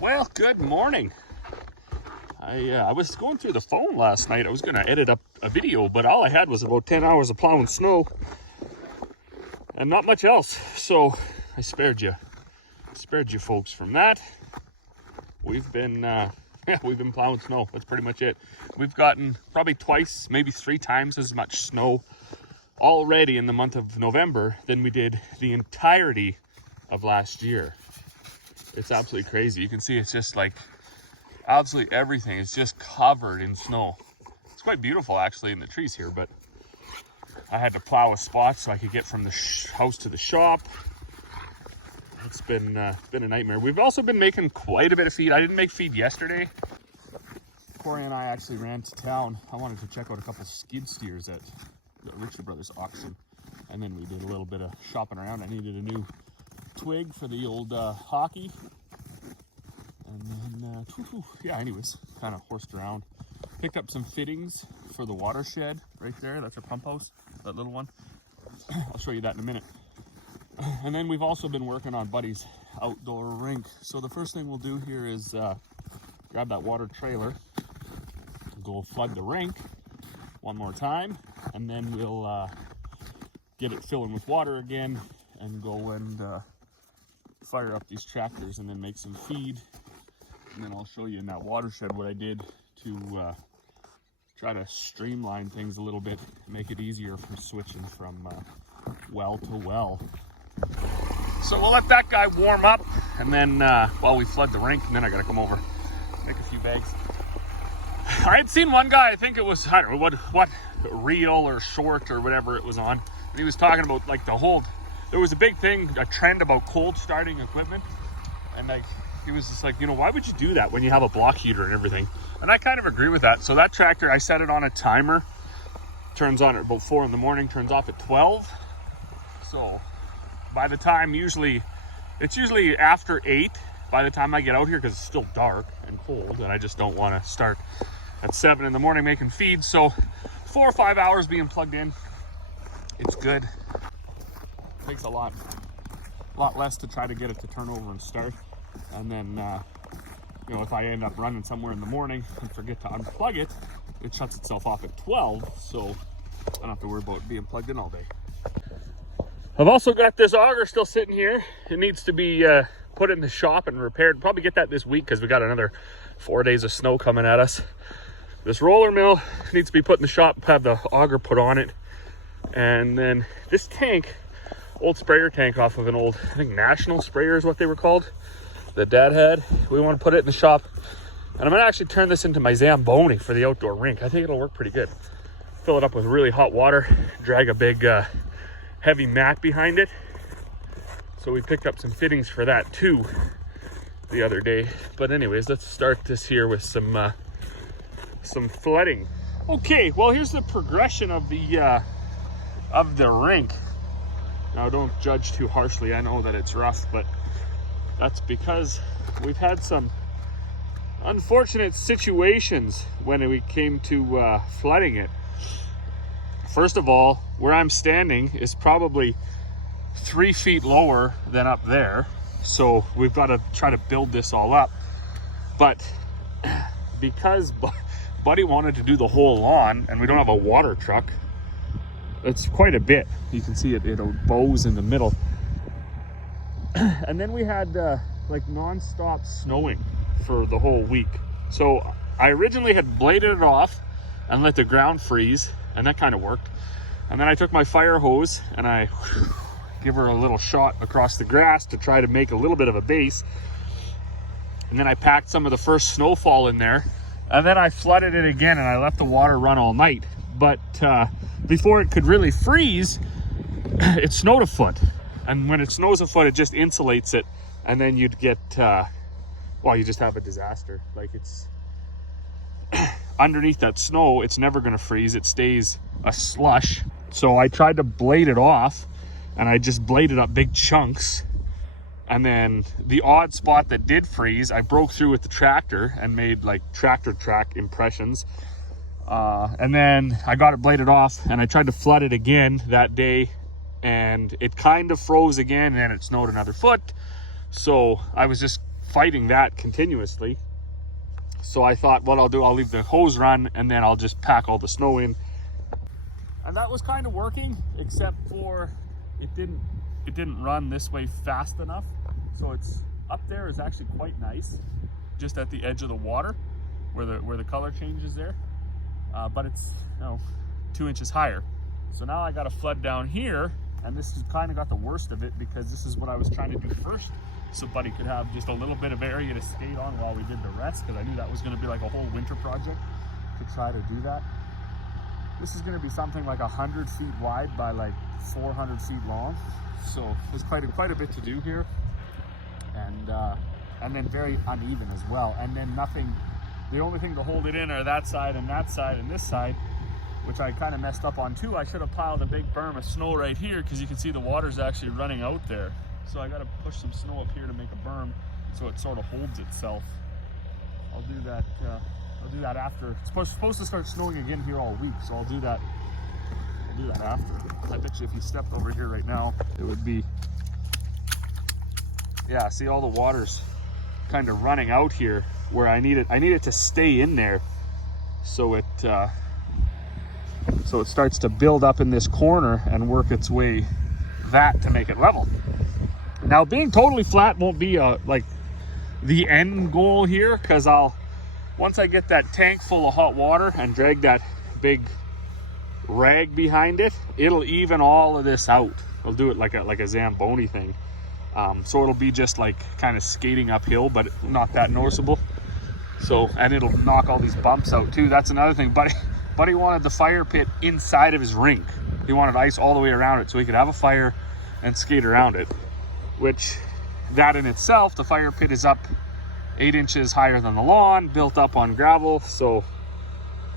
Well, good morning. I was going through the phone last night. I was going to edit up a video, but all I had was about 10 hours of plowing snow and not much else. So I spared you folks from that. We've been plowing snow. That's pretty much it. We've gotten probably twice, maybe 3 times as much snow already in the month of November than we did the entirety of last year. It's absolutely crazy. You can see it's just like absolutely everything is just covered in snow. It's quite beautiful actually in the trees here, but I had to plow a spot so I could get from the house to the shop. It's been a nightmare. We've also been making quite a bit of feed. I didn't make feed yesterday. Corey and I actually ran to town. I wanted to check out a couple skid steers at the Richard Brothers auction, and then we did a little bit of shopping around. I needed a new twig for the old hockey, and then yeah, anyways, kind of horsed around, picked up some fittings for the watershed right there. That's a pump house, that little one. I'll show you that in a minute. And then we've also been working on Buddy's outdoor rink. So the first thing we'll do here is grab that water trailer, go flood the rink one more time, and then we'll get it filling with water again and go and fire up these tractors and then make some feed. And then I'll show you in that watershed what I did to try to streamline things a little bit, make it easier for switching from well to well. So we'll let that guy warm up, and then while we flood the rink, and then I gotta come over, make a few bags. I had seen one guy, I think it was, I don't know what reel or short or whatever it was on, and he was talking about like there was a big thing, a trend about cold starting equipment, and like he was just like, why would you do that when you have a block heater and everything? And I kind of agree with that. So that tractor, I set it on a timer, turns on at about 4 in the morning, turns off at 12. So by the time it's usually after 8 by the time I get out here, because it's still dark and cold, and I just don't want to start at 7 in the morning making feed. So 4 or 5 hours being plugged in, it's good. Takes a lot less to try to get it to turn over and start. And then if I end up running somewhere in the morning and forget to unplug it, it shuts itself off at 12, so I don't have to worry about being plugged in all day. I've also got this auger still sitting here. It needs to be put in the shop and repaired. Probably get that this week because we got another 4 days of snow coming at us. This roller mill needs to be put in the shop, have the auger put on it. And then this tank, old sprayer tank off of an old, I think National sprayer is what they were called, that Dad had. We want to put it in the shop. And I'm gonna actually turn this into my Zamboni for the outdoor rink. I think it'll work pretty good. Fill it up with really hot water, drag a big heavy mat behind it. So we picked up some fittings for that too the other day. But anyways, let's start this here with some flooding. Okay, well here's the progression of the rink. Now don't judge too harshly. I know that it's rough, but that's because we've had some unfortunate situations when we came to flooding it. First of all, where I'm standing is probably 3 feet lower than up there. So we've got to try to build this all up. But because Buddy wanted to do the whole lawn and we don't have a water truck, it's quite a bit. You can see it bows in the middle. And then we had like non-stop snowing for the whole week. So I originally had bladed it off and let the ground freeze, and that kind of worked. And then I took my fire hose and I give her a little shot across the grass to try to make a little bit of a base. And then I packed some of the first snowfall in there, and then I flooded it again and I let the water run all night. But before it could really freeze, it snowed a foot. And when it snows a foot, it just insulates it. And then you'd get, you just have a disaster. Like it's underneath that snow, it's never gonna freeze. It stays a slush. So I tried to blade it off, and I just bladed up big chunks. And then the odd spot that did freeze, I broke through with the tractor and made like tractor track impressions. And then I got it bladed off, and I tried to flood it again that day, and it kind of froze again, and then it snowed another foot. So I was just fighting that continuously. So I thought what I'll do, I'll leave the hose run and then I'll just pack all the snow in. And that was kind of working, except for it didn't run this way fast enough. So it's up there is actually quite nice, just at the edge of the water where the color changes there. But it's 2 inches higher. So now I got to flood down here, and this has kind of got the worst of it because this is what I was trying to do first. So Buddy could have just a little bit of area to skate on while we did the rest, because I knew that was going to be like a whole winter project to try to do that. This is going to be something like 100 feet wide by like 400 feet long. So there's quite a bit to do here, and then very uneven as well. And then nothing. The only thing to hold it in are that side and this side, which I kind of messed up on too. I should have piled a big berm of snow right here because you can see the water's actually running out there. So I got to push some snow up here to make a berm so it sort of holds itself. I'll do that. I'll do that after. It's supposed to start snowing again here all week, so I'll do that. I'll do that after. I bet you if you stepped over here right now, it would be. Yeah, see all the water's kind of running out here where I need it to stay in there, so it starts to build up in this corner and work its way that to make it level. Now, being totally flat won't be like the end goal here, because once I get that tank full of hot water and drag that big rag behind it, it'll even all of this out. I'll do it like a Zamboni thing. So it'll be just like kind of skating uphill, but not that noticeable. So, and it'll knock all these bumps out too. That's another thing. Buddy wanted the fire pit inside of his rink. He wanted ice all the way around it so he could have a fire and skate around it. Which, that in itself, the fire pit is up 8 inches higher than the lawn, built up on gravel. So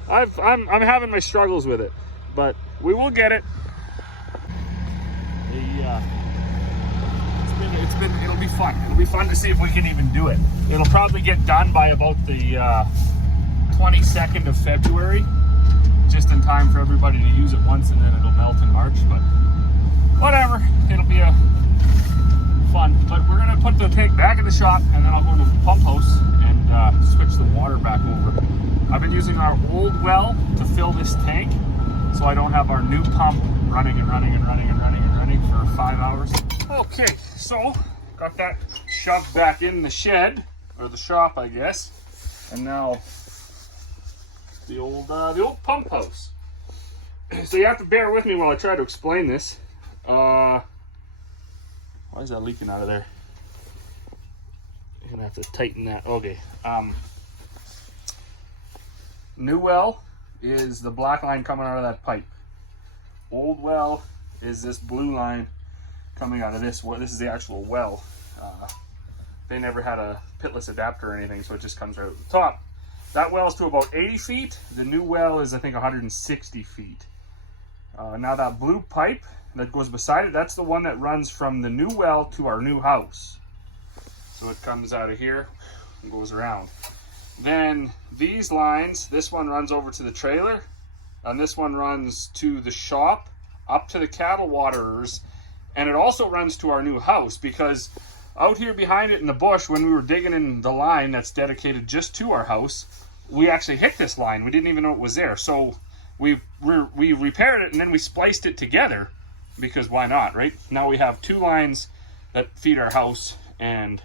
I'm having my struggles with it, but we will get it. It'll be fun. It'll be fun to see if we can even do it. It'll probably get done by about the 22nd of February, just in time for everybody to use it once, and then it'll melt in March. But whatever, it'll be fun. But we're gonna put the tank back in the shop, and then I'll go to the pump house and switch the water back over. I've been using our old well to fill this tank, so I don't have our new pump running for 5 hours. Okay, so got that shoved back in the shed, or the shop, I guess. And now the old pump house. So you have to bear with me while I try to explain this. Why is that leaking out of there? I'm gonna have to tighten that. Okay. New well is the black line coming out of that pipe. Old well is this blue line coming out of this. Well, this is the actual well. They never had a pitless adapter or anything, so it just comes right out the top. That well is to about 80 feet. The new well is, I think, 160 feet. Now that blue pipe that goes beside it, that's the one that runs from the new well to our new house. So it comes out of here and goes around. Then these lines, this one runs over to the trailer, and this one runs to the shop, up to the cattle waterers, and it also runs to our new house, because out here behind it in the bush, when we were digging in the line that's dedicated just to our house, we actually hit this line. We didn't even know it was there. So we repaired it, and then we spliced it together, because why not, right? Now we have two lines that feed our house, and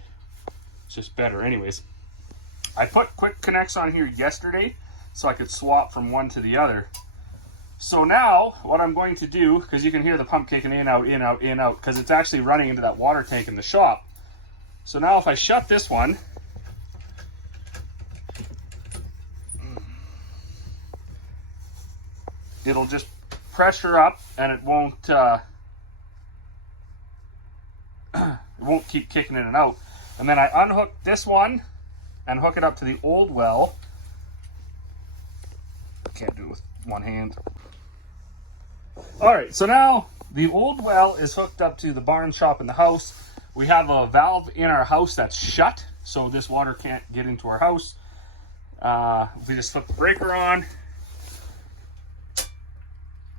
it's just better. Anyways, I put quick connects on here yesterday so I could swap from one to the other. So now what I'm going to do, because you can hear the pump kicking in, out, in, out, in, out, because it's actually running into that water tank in the shop. So now if I shut this one, it'll just pressure up, and it won't keep kicking in and out. And then I unhook this one and hook it up to the old well. Can't do it with one hand. All right, so now the old well is hooked up to the barn shop in the house. We have a valve in our house that's shut, so this water can't get into our house. We just flip the breaker on,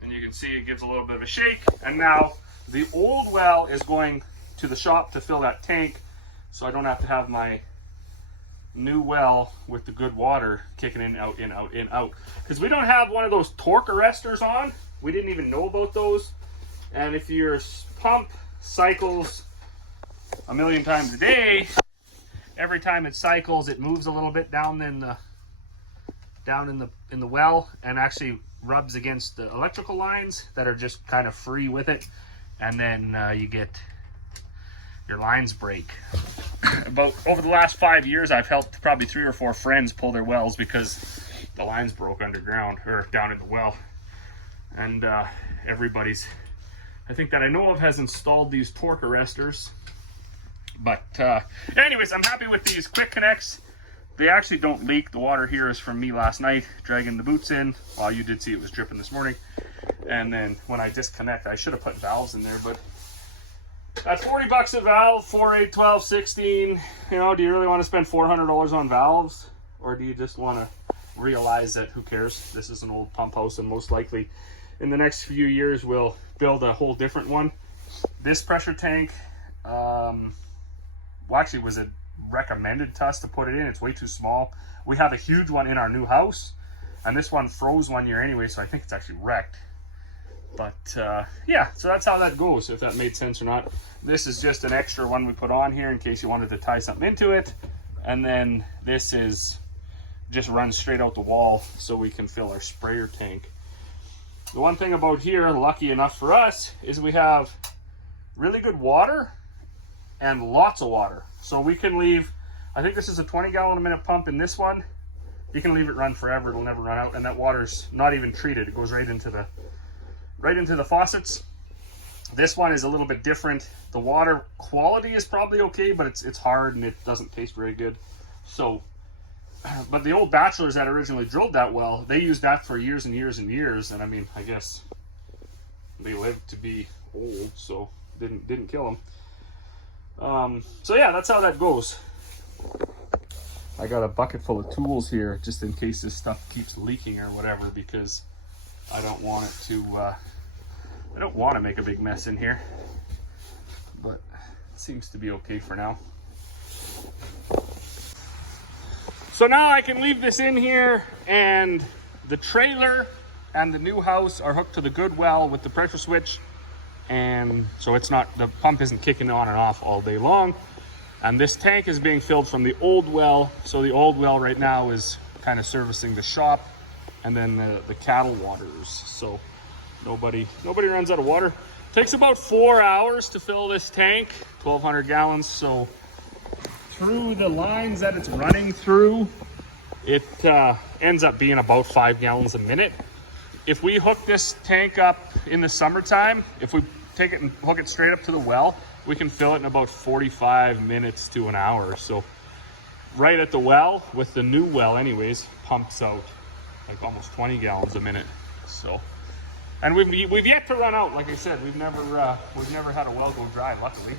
and you can see it gives a little bit of a shake. And now the old well is going to the shop to fill that tank, so I don't have to have my new well with the good water kicking in, out, in, out, in, out. Because we don't have one of those torque arresters on. We didn't even know about those. And if your pump cycles a million times a day, every time it cycles, it moves a little bit down in the well, and actually rubs against the electrical lines that are just kind of free with it, and then you get your lines break. About over the last 5 years, I've helped probably 3 or 4 friends pull their wells because the lines broke underground or down in the well. And everybody's, I think that I know of, has installed these torque arresters. But anyways, I'm happy with these quick connects. They actually don't leak. The water here is from me last night dragging the boots in. Well, you did see it was dripping this morning. And then when I disconnect, I should have put valves in there, but that's 40 bucks a valve, 4, 8, 12, 16. You know, do you really want to spend $400 on valves? Or do you just want to realize that who cares? This is an old pump house, and most likely in the next few years we'll build a whole different one. This pressure tank, well, actually was it recommended to us to put it in. It's way too small. We have a huge one in our new house, and this one froze 1 year anyway, so I think it's actually wrecked. But yeah, so that's how that goes, if that made sense or not. This is just an extra one we put on here in case you wanted to tie something into it. And then this is just runs straight out the wall so we can fill our sprayer tank. The one thing about here, lucky enough for us, is we have really good water and lots of water. So we can leave, I think this is a 20 gallon a minute pump in this one. You can leave it run forever, it'll never run out, and that water's not even treated. It goes right into the faucets. This one is a little bit different. The water quality is probably okay, but it's hard and it doesn't taste very good. So, but the old bachelors that originally drilled that well, they used that for years and years and years, and I mean, I guess they lived to be old, so didn't kill them. So yeah, that's how that goes. I got a bucket full of tools here just in case this stuff keeps leaking or whatever, because I don't want it to I don't want to make a big mess in here, but it seems to be okay for now. So now I can leave this in here, and the trailer and the new house are hooked to the good well with the pressure switch, and so it's not, the pump isn't kicking on and off all day long. And this tank is being filled from the old well, so the old well right now is kind of servicing the shop and then the cattle waters. So nobody runs out of water. Takes about 4 hours to fill this tank, 1,200 gallons. So through the lines that it's running through, it ends up being about 5 gallons a minute. If we hook this tank up in the summertime, if we take it and hook it straight up to the well, we can fill it in about 45 minutes to an hour. So right at the well, with the new well anyways, pumps out like almost 20 gallons a minute. So, and we've yet to run out. Like I said, we've never had a well go dry, luckily.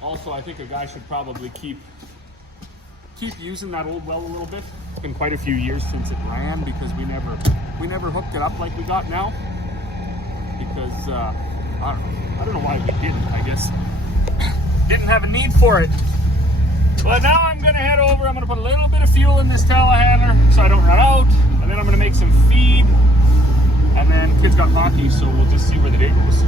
Also, I think a guy should probably keep using that old well a little bit. It's been quite a few years since it ran because we never hooked it up like we got now. Because I don't know why we didn't. I guess didn't have a need for it. But now I'm gonna head over. I'm gonna put a little bit of fuel in this telehandler so I don't run out, and then I'm gonna make some feed. And then kids got hockey, so we'll just see where the day goes.